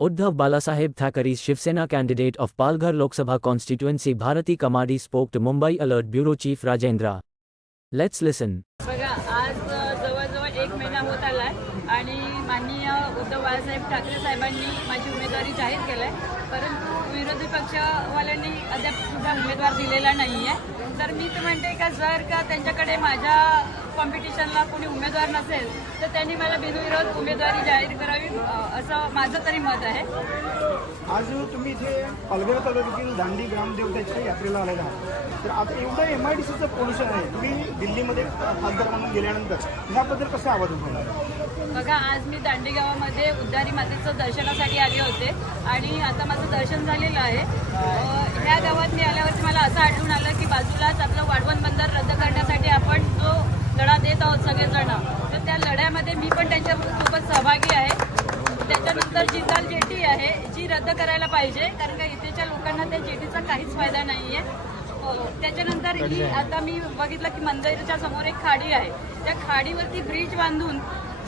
Uddhav Balasaheb Thackeray's Shivsena candidate of Palghar Lok Sabha constituency Bharati Kamadi spoke to Mumbai Alert Bureau Chief Rajendra. Let's listen. बघा, आज जवळजवळ 1 महिना होत आलाय आणि माननीय उद्धव बाळासाहेब ठाकरे साहेबांनी माझी उमेदवारी जाहीर केलाय, परंतु विरोधी पक्षवाल्यांनी अद्याप सुद्धा उमेदवार दिलेला नाहीये. तर मी तर म्हणते का जर का त्यांच्याकडे माझ्या कॉम्पिटिशनला कोणी उमेदवार नसेल तर त्यांनी मला बिनविरोध उमेदवारी जाहीर करावी असं माझं तरी मत आहे. आज तुम्ही इथे पालघर तालुक्यातील दांडी ग्रामदेवतेच्या यात्रेला आलेला आहात, तर आता एवढं MIDCचं पोल्युशन आहे, तुम्ही दिल्लीमध्ये खासदार म्हणून गेल्यानंतर ह्याबद्दल कसं आवाज उठवणार? बघा, आज मी दांडी गावामध्ये उद्धारी मातेचं दर्शनासाठी आले होते आणि आता माझं दर्शन झालेलं आहे. ह्या गावात मी आल्यावरती मला असं आढळून आलं की बाजूलाच आपलं वाढवण बंदर रद्द करण्यासाठी आपण जो लढा देत आहोत सगळेजण, तर त्या लढ्यामध्ये मी पण त्यांच्यासोबत सहभागी आहे. त्याच्यानंतर जिंदाल जेटी आहे जी रद्द करायला पाहिजे, कारण का इथेच्या लोकांना त्या जेटीचा काहीच फायदा नाही आहे. त्याच्यानंतर ही आता मी बघितलं की मंदिराच्या समोर एक खाडी आहे, त्या खाडीवरती ब्रिज बांधून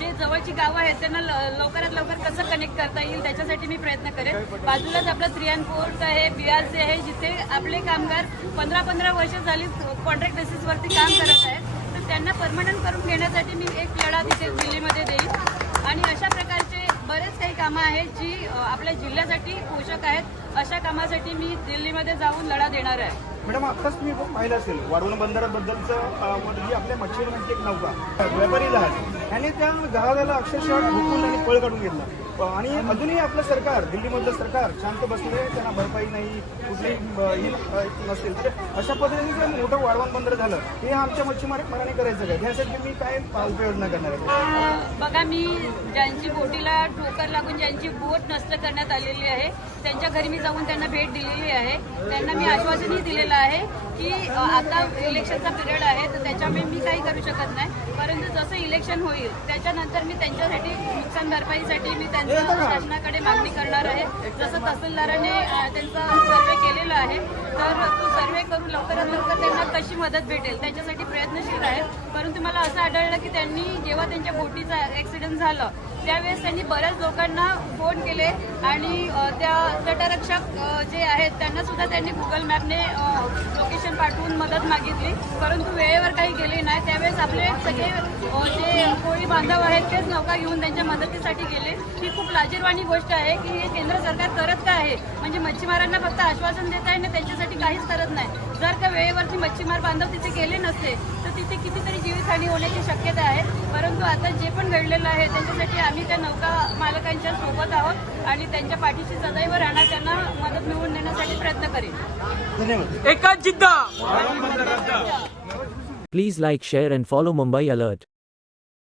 जे जवळची गावं आहेत त्यांना लवकरात लवकर कसं कनेक्ट करता येईल त्याच्यासाठी मी प्रयत्न करेन. बाजूलाच आपलं 3 पोर्ट आहे, BRC आहे, जिथे आपले कामगार 15-15 वर्ष झाली कॉन्ट्रॅक्ट बेसिसवरती काम करत आहेत, तर त्यांना परमनंट करून घेण्यासाठी मी एक लढा तिथे दिल्लीमध्ये देईन. आणि अशा प्रकारचे बरेच काही कामं आहेत जी आपल्या जिल्ह्यासाठी पोषक आहेत. अशा कामासाठी मी दिल्लीमध्ये जाऊन लढा देणार आहे. मॅडम, आत्ताच तुम्ही पाहिलं असेल वाढवण बंदराबद्दलचं जी आपल्या मच्छीमारांची एक नौका व्यापारी जहाज आणि त्या जहाजाला अक्षरशः ढोकून आणि पळ काढून घेतला. आणि अजूनही आपलं सरकार, दिल्लीमधलं सरकार शांत बसले, त्यांना भरपाई नाही, कुठलीही नसतील. तर अशा पद्धतीने जर मोठं वाढवण बंदर झालं हे आमच्या मच्छीमारांनी करायचं काय? ह्यासाठी मी काय उपाययोजना करणार आहे? बघा, मी ज्यांची बोटीला ठोकर लागून ज्यांची बोट नष्ट करण्यात आलेली आहे त्यांच्या घरी मी जाऊन त्यांना भेट दिलेली आहे. त्यांना मी आश्वासनही दिलेलं आहे की आता इलेक्शनचा पिरियड आहे तर त्याच्यामुळे मी काही करू शकत नाही, परंतु जसं इलेक्शन होईल त्याच्यानंतर मी त्यांच्यासाठी नुकसान भरपाईसाठी मी त्यांचं शासनाकडे मागणी करणार आहे. जसं तहसीलदाराने त्यांचा सर्वे केलेला आहे, तर तो सर्वे करून लवकरात लवकर त्यांना कशी मदत भेटेल त्याच्यासाठी प्रयत्नशील आहे. परंतु मला असं आढळलं की त्यांनी जेव्हा त्यांच्या बोटीचा ॲक्सिडेंट झालं त्यावेळेस त्यांनी बऱ्याच लोकांना फोन केले आणि त्या तटरक्षक जे आहेत त्यांना सुद्धा त्यांनी गुगल मॅपने लोकेशन पाठवून मदत मागितली, परंतु वेळेवर काही गेले नाही. त्यावेळेस आपले सगळे जे कोळी बांधव आहेत तेच नौका घेऊन त्यांच्या मदतीसाठी गेले. ही खूप लाजिरवाणी गोष्ट आहे की हे केंद्र सरकार करत काय आहे, म्हणजे मच्छीमारांना फक्त आश्वासन देत आहे ना, त्यांच्यासाठी काहीच करत नाही. जर का वेळेवरती मच्छीमार बांधव तिथे गेले नसते तर तिथे कितीतरी जीवितहानी होण्याची शक्यता आहे. परंतु आता जे पण घडलेलं आहे त्याच्यासाठी आम्ही त्या नौका मालकांच्या सोबत आहोत आणि त्यांच्या पाठीशी सदैव राहणार, त्यांना मदत मिळवून देण्यासाठी प्रयत्न करेन. धन्यवाद. Please like, share and follow Mumbai Alert.